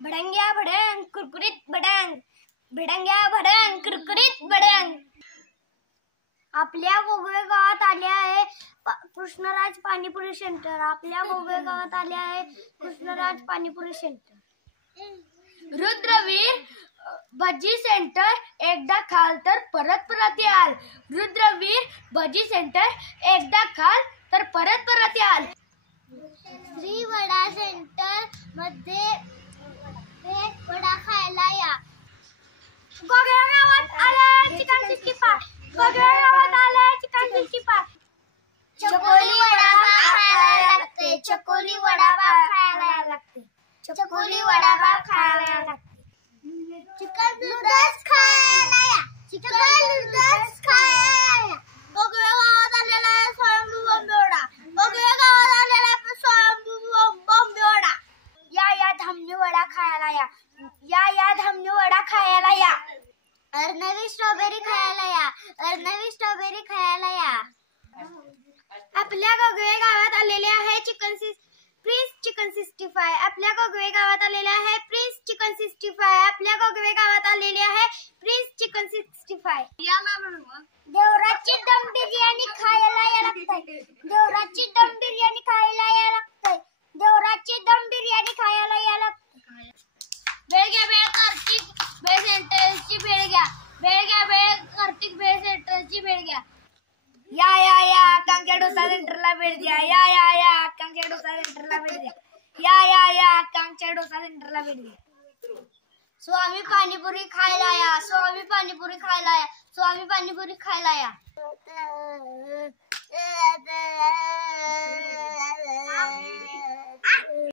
भडंग्या भडंग कुरकुरीत भडंग, भिडंग्या भडंग कुरकुरीत भडंग। आपल्या गोगवे गावात आले आहे कृष्णराज पाणीपुरी सेंटर। आपल्या गोगवे गावात आले आहे कृष्णराज पाणीपुरी सेंटर। रुद्रवीर भजी सेंटर, एकदा खाल तर परत परत याल। रुद्रवीर भजी सेंटर, एकदा खाल तर परत परत याल। श्री वडा सेंटर मध्ये वडा खायला या। गोगवे गावात आले चिकन 65। गोगवे गावात आले चिकन 65। चकोली वडापाव खायला लागते, चकोली वडापाव खायला लागते, चकोली वडापाव खायला लागते। चिकन नूडल्स खायला या, चिकन नूडल्स खायला या। गोगवे गावात आलेला आहे स्वयंभू बॉम्बे वडा। गोगवे गावात आलेला आहे स्वयंभू बॉम्बे वडा। या धामणी वडा खायला या, या धामणी वडा खायला या। अर्णवी स्ट्रॉबेरी खायला या, अर्णवी स्ट्रॉबेरी खायला या। आपल्या गोगवे गावात आलेले आहे प्लीज चिकन 65। आपल्या गोगवे गावात आलेले आहे प्लीज चिकन 65। आपल्या गोगवे गावात आलेले आहे प्लीज चिकन 65। देवराची दम बिर्याणी खायला या लागतंय, देवराची दम बिर्याणी खायला या लागतंय, देवराची दम बिर्याणी खायला या लागतंय। बेळग्या बेळ कार्तिक बेळ सेंटरची बेळग्या, बेळग्या बेळ कार्तिक बेळ सेंटरची बेळग्या। या आकांक्षा डोसा सेंटरला भेट द्या। या आकांक्षा डोसा सेंटरला भेट द्या। या आकांक्षा डोसा सेंटरला भेट द्या। स्वामी पाणीपुरी खायला या, स्वामी पाणीपुरी खायला या, स्वामी पाणीपुरी खायला या।